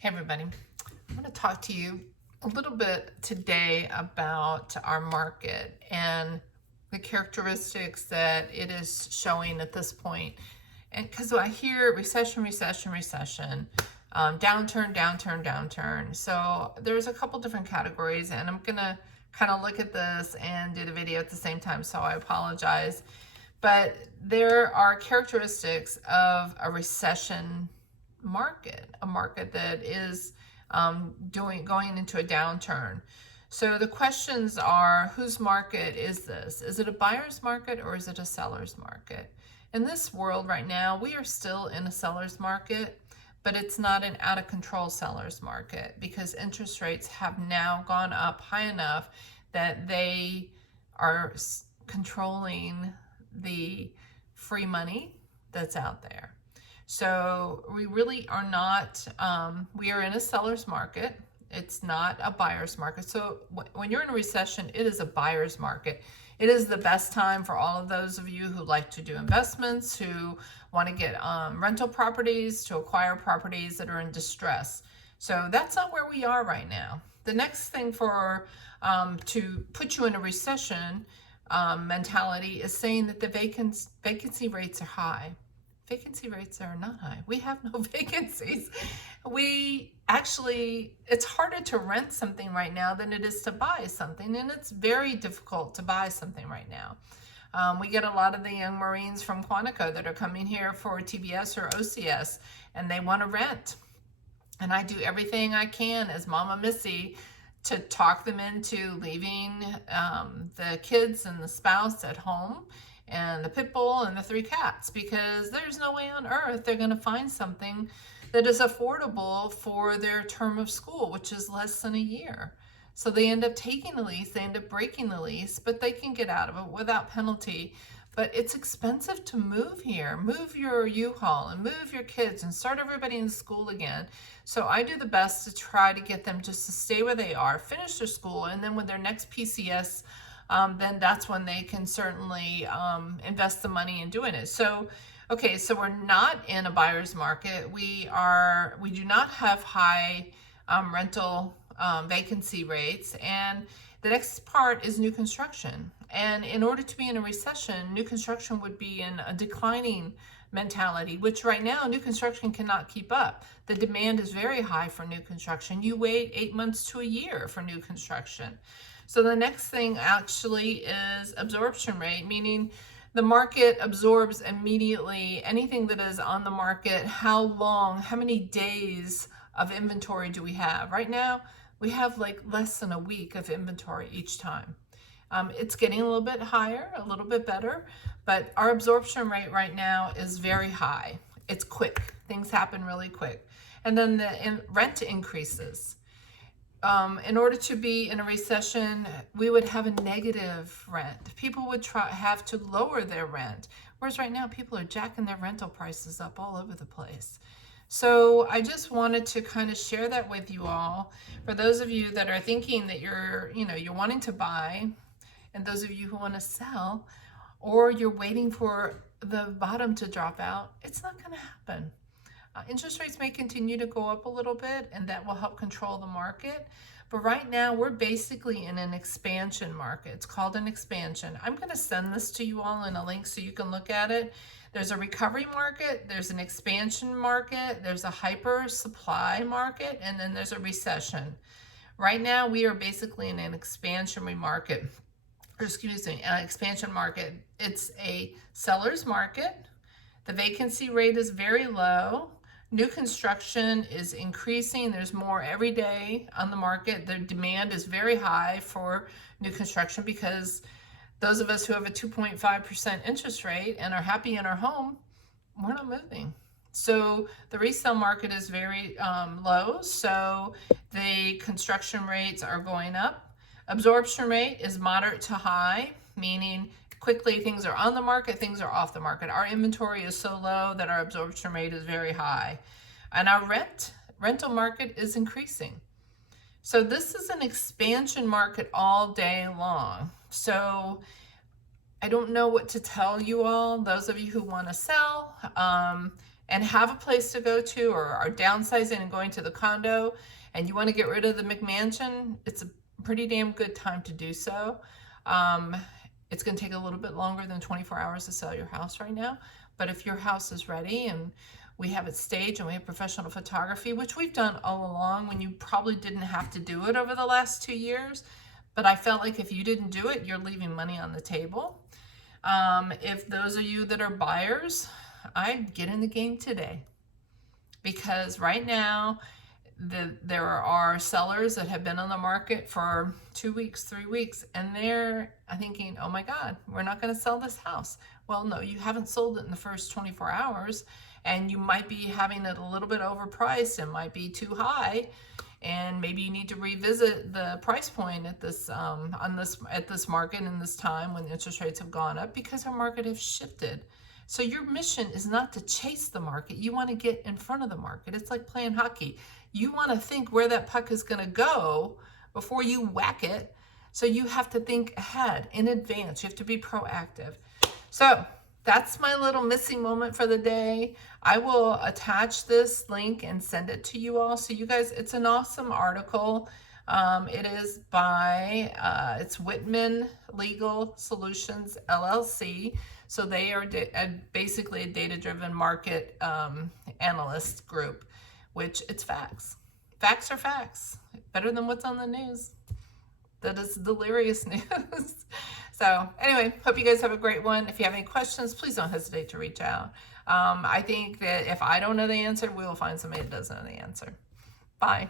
Hey everybody, I'm going to talk to you a little bit today about our market and the characteristics that it is showing at this point. And because I hear recession, downturn, downturn. So there's a couple different categories, and I'm going to kind of look at this and do the video at the same time, so I apologize. But there are characteristics of a recession market, a market that is going into a downturn. So the questions are, whose market is this? Is it a buyer's market or is it a seller's market? In this world right now, we are still in a seller's market, but it's not an out of control seller's market because interest rates have now gone up high enough that they are controlling the free money that's out there. So we really are not, we are in a seller's market. It's not a buyer's market. So when you're in a recession, it is a buyer's market. It is the best time for all of those of you who like to do investments, who want to get rental properties, to acquire properties that are in distress. So that's not where we are right now. The next thing for to put you in a recession mentality is saying that the vacancy rates are high. Vacancy rates are not high. We have no vacancies. We actually, it's harder to rent something right now than it is to buy something, and it's very difficult to buy something right now. We get a lot of the young Marines from Quantico that are coming here for TBS or OCS, and they want to rent. And I do everything I can as Mama Missy to talk them into leaving the kids and the spouse at home and the pit bull and the 3 cats, because there's no way on earth they're going to find something that is affordable for their term of school, which is less than a year. So they end up taking the lease, they end up breaking the lease, but they can get out of it without penalty. But it's expensive to move here. Move your U-Haul and move your kids and start everybody in school again. So I do the best to try to get them just to stay where they are, finish their school, and then with their next PCS, then that's when they can certainly invest the money in doing it. So, okay, so we're not in a buyer's market. We do not have high rental vacancy rates. And the next part is new construction. And in order to be in a recession, new construction would be in a declining mentality, which right now new construction cannot keep up. The demand is very high for new construction. You wait 8 months to a year for new construction. So the next thing actually is absorption rate, meaning the market absorbs immediately anything that is on the market. How long, how many days of inventory do we have? Right now, we have like less than a week of inventory each time. It's getting a little bit higher, a little bit better, but our absorption rate right now is very high. It's quick. Things happen really quick. And then the rent increases. In order to be in a recession, we would have a negative rent. People would have to lower their rent. Whereas right now, people are jacking their rental prices up all over the place. So I just wanted to kind of share that with you all. For those of you that are thinking that you're wanting to buy, and those of you who want to sell, or you're waiting for the bottom to drop out, it's not going to happen. Interest rates may continue to go up a little bit, and that will help control the market. But right now, we're basically in an expansion market. It's called an expansion. I'm going to send this to you all in a link so you can look at it. There's a recovery market, there's an expansion market, there's a hyper supply market, and then there's a recession. Right now, we are basically in an expansionary market. Expansion market. It's a seller's market. The vacancy rate is very low. New construction is increasing. There's more every day on the market. The demand is very high for new construction because those of us who have a 2.5% interest rate and are happy in our home, we're not moving. So the resale market is very low. So the construction rates are going up. Absorption rate is moderate to high, meaning quickly things are on the market, things are off the market. Our inventory is so low that our absorption rate is very high. And our rental market is increasing. So this is an expansion market all day long. So I don't know what to tell you all, those of you who want to sell. and have a place to go to, or are downsizing and going to the condo, and you want to get rid of the McMansion, it's a pretty damn good time to do so. It's going to take a little bit longer than 24 hours to sell your house right now, but if your house is ready and we have it staged and we have professional photography, which we've done all along when you probably didn't have to do it over the last 2 years, but I felt like if you didn't do it, you're leaving money on the table. If those of you that are buyers, I'd get in the game today, because right now there are sellers that have been on the market for 2 weeks, 3 weeks, and they're thinking, oh my God, we're not going to sell this house. Well, no, you haven't sold it in the first 24 hours, and you might be having it a little bit overpriced. It might be too high, and maybe you need to revisit the price point at this at this market in this time when interest rates have gone up, because our market has shifted. So your mission is not to chase the market. You want to get in front of the market. It's like playing hockey. You want to think where that puck is going to go before you whack it. So you have to think ahead, in advance. You have to be proactive. So that's my little missing moment for the day. I will attach this link and send it to you all. So you guys, it's an awesome article. It is by, it's Whitman Legal Solutions, LLC. So they are basically a data-driven market analyst group, which it's facts. Facts are facts. Better than what's on the news. That is delirious news. So anyway, hope you guys have a great one. If you have any questions, please don't hesitate to reach out. I think that if I don't know the answer, we will find somebody that does know the answer. Bye.